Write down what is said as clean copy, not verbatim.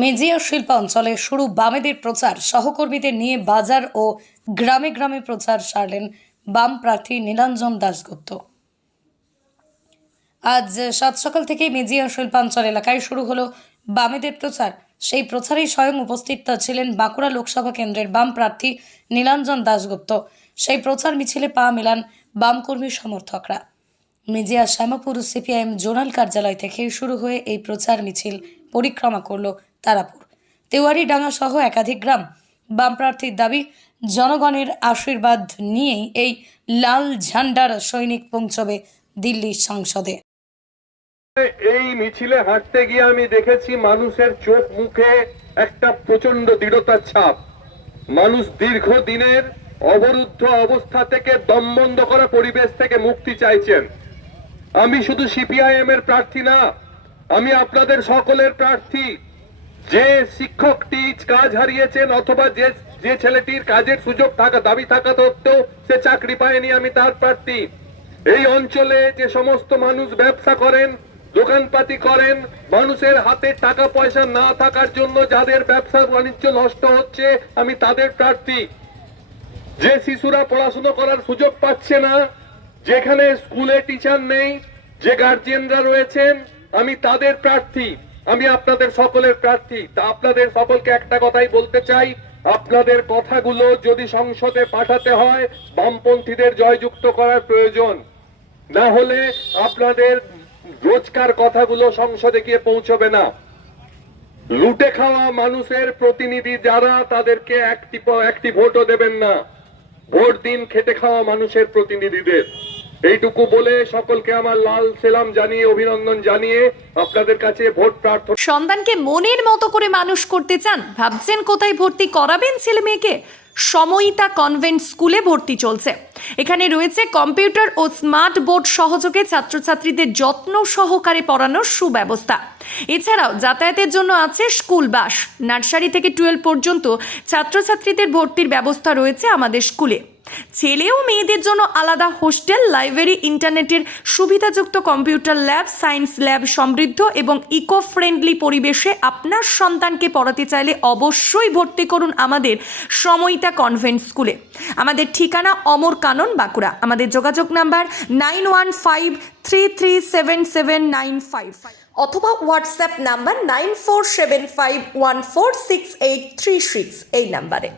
মেজিয়া শিল্পাঞ্চলে শুরু বামেদের প্রচার। সহকর্মীদের নিয়ে বাজার ও গ্রামে গ্রামে প্রচার সারলেন বাম প্রার্থী নীলাঞ্জন দাশগুপ্ত। আজ সাত সকাল থেকে মেজিয়া শিল্পাঞ্চল এলাকায় শুরু হলো বামেদের প্রচার। সেই প্রচারে স্বয়ং উপস্থিত ছিলেন বাঁকুড়া লোকসভা কেন্দ্রের বাম প্রার্থী নীলাঞ্জন দাশগুপ্ত। সেই প্রচার মিছিলে পা মেলান বাম কর্মী সমর্থকরা। মেজিয়া শ্যামাপুর সিপিআইএম জোনাল কার্যালয় থেকে শুরু হয়ে এই প্রচার মিছিল পরিক্রমা করল তারাপুর, তেওয়ারিডাঙ্গা সহ একাধিক গ্রাম। বাম প্রার্থীর দাবি, জনগণের আশীর্বাদ নিয়েই এই লাল ঝান্ডার সৈনিক পৌঁছবে দিল্লি সংসদে। এই মিছিলে হাঁটতে গিয়ে আমি দেখেছি মানুষের চোখ মুখে একটা প্রচন্ড দৃঢ়তার ছাপ। মানুষ দীর্ঘদিনের অবরুদ্ধ অবস্থা থেকে, দম বন্ধ করা পরিবেশ থেকে মুক্তি চাইছেন। আমি শুধু সিপিআইএম এর প্রার্থী না, আমি আপনাদের সকলের প্রার্থী। যে শিক্ষকটি কাজ হারিয়েছেন অথবা যে ছেলেটির কাজের সুযোগ থাকা দাবি থাকা সত্ত্বেও সে চাকরি পায়নি, আমি তার প্রার্থী। এই অঞ্চলে যে সমস্ত মানুষ ব্যবসা করেন, দোকানপাতি করেন, মানুষের হাতে টাকা পয়সা না থাকার জন্য যাদের ব্যবসা বাণিজ্য নষ্ট হচ্ছে, আমি তাদের প্রার্থী। যে শিশুরা পড়াশোনা করার সুযোগ পাচ্ছে না, যেখানে স্কুলে টিচার নেই, যে গার্জিয়ানরা রয়েছেন, আমি তাদের প্রার্থী। আমি আপনাদের সকলের প্রার্থী। তা আপনাদের সকলকে একটা কথাই বলতে চাই, আপনাদের কথাগুলো যদি সংসদে পাঠাতে হয়, বামপন্থীদের জয়যুক্ত করার প্রয়োজন। না হলে আপনাদের রোজকার কথাগুলো সংসদে গিয়ে পৌঁছবে না। লুটে খাওয়া মানুষের প্রতিনিধি যারা, তাদেরকে একটি ভোটও দেবেন না। ভোট দিন খেটে খাওয়া মানুষের প্রতিনিধিদের। এইটুকু বলে সকলকে আমার লাল সেলাম জানিয়ে, অভিনন্দন জানিয়ে আপনাদের কাছে ভোট প্রার্থনা। সন্তানকে মনের মতো করে মানুষ করতে চান? ভাবছেন কোথায় ভর্তি করাবেন ছেলে মেয়েকে? সময়িতা কনভেন্ট স্কুলে ভর্তি চলছে। এখানে রয়েছে কম্পিউটার ও স্মার্ট বোর্ড সহযোগে ছাত্রছাত্রীদের যত্ন সহকারে পড়ানোর সুব্যবস্থা। এছাড়াও যাতায়াতের জন্য আছে স্কুল বাস। নার্সারি থেকে 12 পর্যন্ত ছাত্রছাত্রীদের ভর্তির ব্যবস্থা রয়েছে আমাদের স্কুলে। ছেলে ও মেয়েদের জন্য আলাদা হোস্টেল, লাইব্রেরি, ইন্টারনেটের সুবিধাযুক্ত কম্পিউটার ল্যাব, সায়েন্স ল্যাব সমৃদ্ধ এবং ইকো ফ্রেন্ডলি পরিবেশে আপনার সন্তানকে পড়াতে চাইলে অবশ্যই ভর্তি করুন আমাদের সময়িতা কনভেন্ট স্কুলে। আমাদের ঠিকানা অমর কানন, বাঁকুড়া। আমাদের যোগাযোগ নাম্বার 9153377955 অথবা হোয়াটসঅ্যাপ নাম্বার 9475146836 এই নাম্বারে।